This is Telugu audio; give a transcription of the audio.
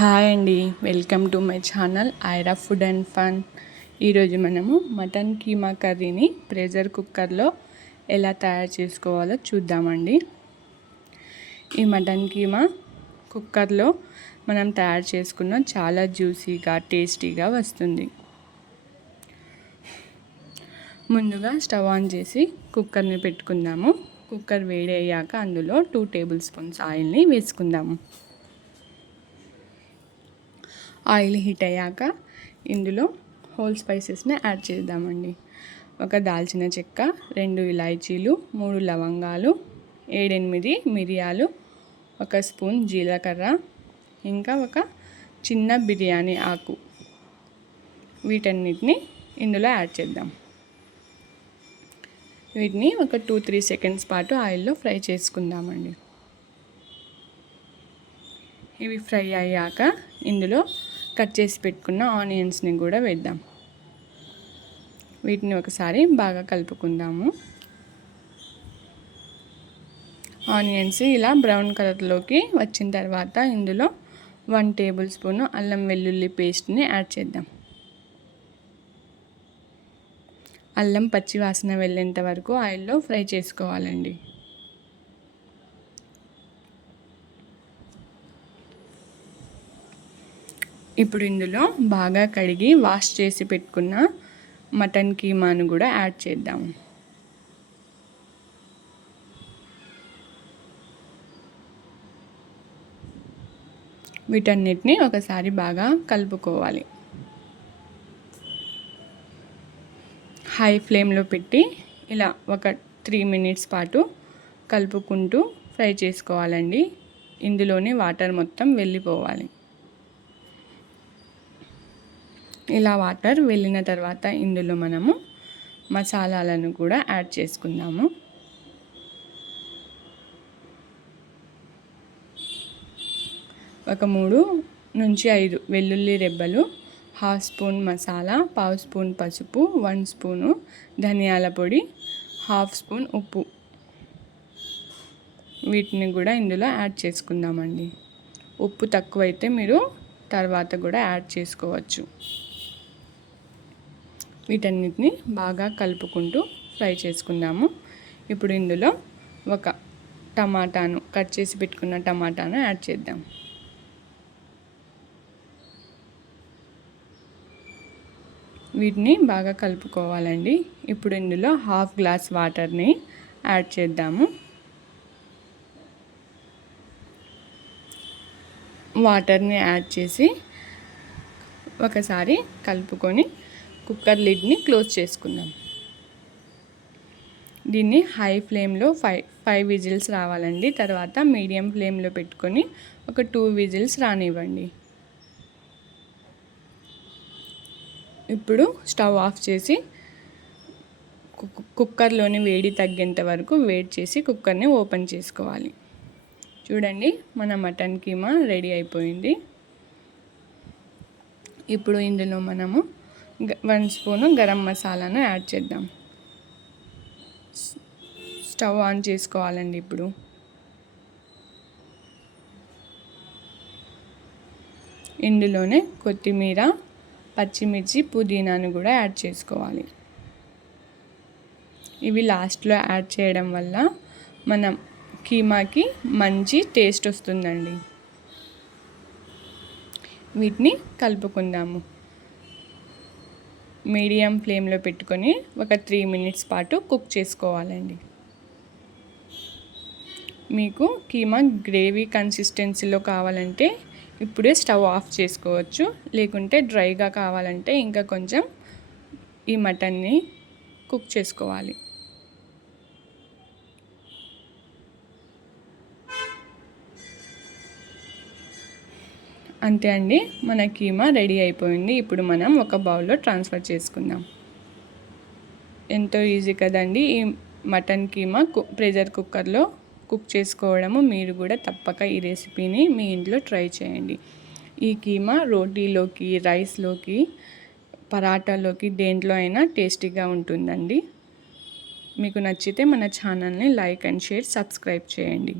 హాయ్ అండి, welcome to my channel Aira food and fun. ఈరోజు మనము మటన్ కీమా కర్రీని ప్రెషర్ కుక్కర్లో ఎలా తయారు చేసుకోవాలో చూద్దామండి. ఈ మటన్ కీమా కుక్కర్లో మనం తయారు చేసుకున్న చాలా జ్యూసీగా టేస్టీగా వస్తుంది. ముందుగా స్టవ్ ఆన్ చేసి కుక్కర్ని పెట్టుకుందాము. కుక్కర్ వేడి అయ్యాక అందులో 2 టేబుల్ స్పూన్స్ ఆయిల్ని వేసుకుందాము. ఆయిల్ హీట్ అయ్యాక ఇందులో హోల్ స్పైసెస్ని యాడ్ చేద్దామండి. ఒక దాల్చిన చెక్క, 2 ఇలాచీలు, 3 లవంగాలు, 7-8 మిరియాలు, 1 స్పూన్ జీలకర్ర, ఇంకా ఒక చిన్న బిర్యానీ ఆకు, వీటన్నిటిని ఇందులో యాడ్ చేద్దాం. వీటిని ఒక 2-3 సెకండ్స్ పాటు ఆయిల్లో ఫ్రై చేసుకుందామండి. ఇవి ఫ్రై అయ్యాక ఇందులో కట్ చేసి పెట్టుకున్న ఆనియన్స్ని కూడా వేద్దాం. వీటిని ఒకసారి బాగా కలుపుకుందాము. ఆనియన్స్ ఇలా బ్రౌన్ కలర్లోకి వచ్చిన తర్వాత ఇందులో 1 టేబుల్ స్పూన్ అల్లం వెల్లుల్లి పేస్ట్ని యాడ్ చేద్దాం. అల్లం పచ్చి వాసన వెళ్ళేంత వరకు ఆయిల్లో ఫ్రై చేసుకోవాలండి. ఇప్పుడు ఇందులో బాగా కడిగి వాష్ చేసి పెట్టుకున్న మటన్ కీమాను కూడా యాడ్ చేద్దాము. వీటన్నిటిని ఒకసారి బాగా కలుపుకోవాలి. హై ఫ్లేమ్లో పెట్టి ఇలా ఒక 3 మినిట్స్ పాటు కలుపుకుంటూ ఫ్రై చేసుకోవాలండి. ఇందులోని వాటర్ మొత్తం వెళ్ళిపోవాలి. ఇలా వాటర్ వెళ్ళిన తర్వాత ఇందులో మనము మసాలాలను కూడా యాడ్ చేసుకుందాము. ఒక 3 నుంచి 5 వెల్లుల్లి రెబ్బలు, 1/2 స్పూన్ మసాలా, 1/2 స్పూన్ పసుపు, 1 స్పూను ధనియాల పొడి, 1/2 స్పూన్ ఉప్పు, వీటిని కూడా ఇందులో యాడ్ చేసుకుందామండి. ఉప్పు తక్కువైతే మీరు తర్వాత కూడా యాడ్ చేసుకోవచ్చు. వీటన్నిటిని బాగా కలుపుకుంటూ ఫ్రై చేసుకుందాము. ఇప్పుడు ఇందులో ఒక టమాటాను కట్ చేసి పెట్టుకున్న టమాటాను యాడ్ చేద్దాం. వీటిని బాగా కలుపుకోవాలండి. ఇప్పుడు ఇందులో 1/2 గ్లాస్ వాటర్ని యాడ్ చేద్దాము. వాటర్ని యాడ్ చేసి ఒకసారి కలుపుకొని కుక్కర్ లిడ్ని క్లోజ్ చేసుకుందాం. దీన్ని హై ఫ్లేమ్లో 5 విజిల్స్ రావాలండి. తర్వాత మీడియం ఫ్లేమ్లో పెట్టుకొని ఒక 2 విజిల్స్ రానివ్వండి. ఇప్పుడు స్టవ్ ఆఫ్ చేసి కుక్కర్లోని వేడి తగ్గేంత వరకు వెయిట్ చేసి కుక్కర్ని ఓపెన్ చేసుకోవాలి. చూడండి, మన మటన్ కీమా రెడీ అయిపోయింది. ఇప్పుడు ఇందులో మనము 1 స్పూను గరం మసాలాను యాడ్ చేద్దాం. స్టవ్ ఆన్ చేసుకోవాలండి. ఇప్పుడు ఇందులోనే కొత్తిమీర, పచ్చిమిర్చి, పుదీనాను కూడా యాడ్ చేసుకోవాలి. ఇవి లాస్ట్లో యాడ్ చేయడం వల్ల మనం కీమాకి మంచి టేస్ట్ వస్తుందండి. వీటిని కలుపుకుందాము. మీడియం ఫ్లేమ్లో పెట్టుకొని ఒక 3 మినిట్స్ పాటు కుక్ చేసుకోవాలండి. మీకు కీమా గ్రేవీ కన్సిస్టెన్సీలో కావాలంటే ఇప్పుడే స్టవ్ ఆఫ్ చేసుకోవచ్చు. లేకుంటే డ్రైగా కావాలంటే ఇంకా కొంచెం ఈ మటన్ని కుక్ చేసుకోవాలి. అంతే అండి, మన కీమా రెడీ అయిపోయింది. ఇప్పుడు మనం ఒక బౌల్లో ట్రాన్స్ఫర్ చేసుకుందాం. ఎంతో ఈజీ కదండి ఈ మటన్ కీమా ప్రెషర్ కుక్కర్లో కుక్ చేసుకోవడము. మీరు కూడా తప్పక ఈ రెసిపీని మీ ఇంట్లో ట్రై చేయండి. ఈ కీమా రోటీలోకి, రైస్లోకి, పరాటాలోకి దేంట్లో అయినా టేస్టీగా ఉంటుందండి. మీకు నచ్చితే మన ఛానల్ని లైక్ అండ్ షేర్, సబ్స్క్రైబ్ చేయండి.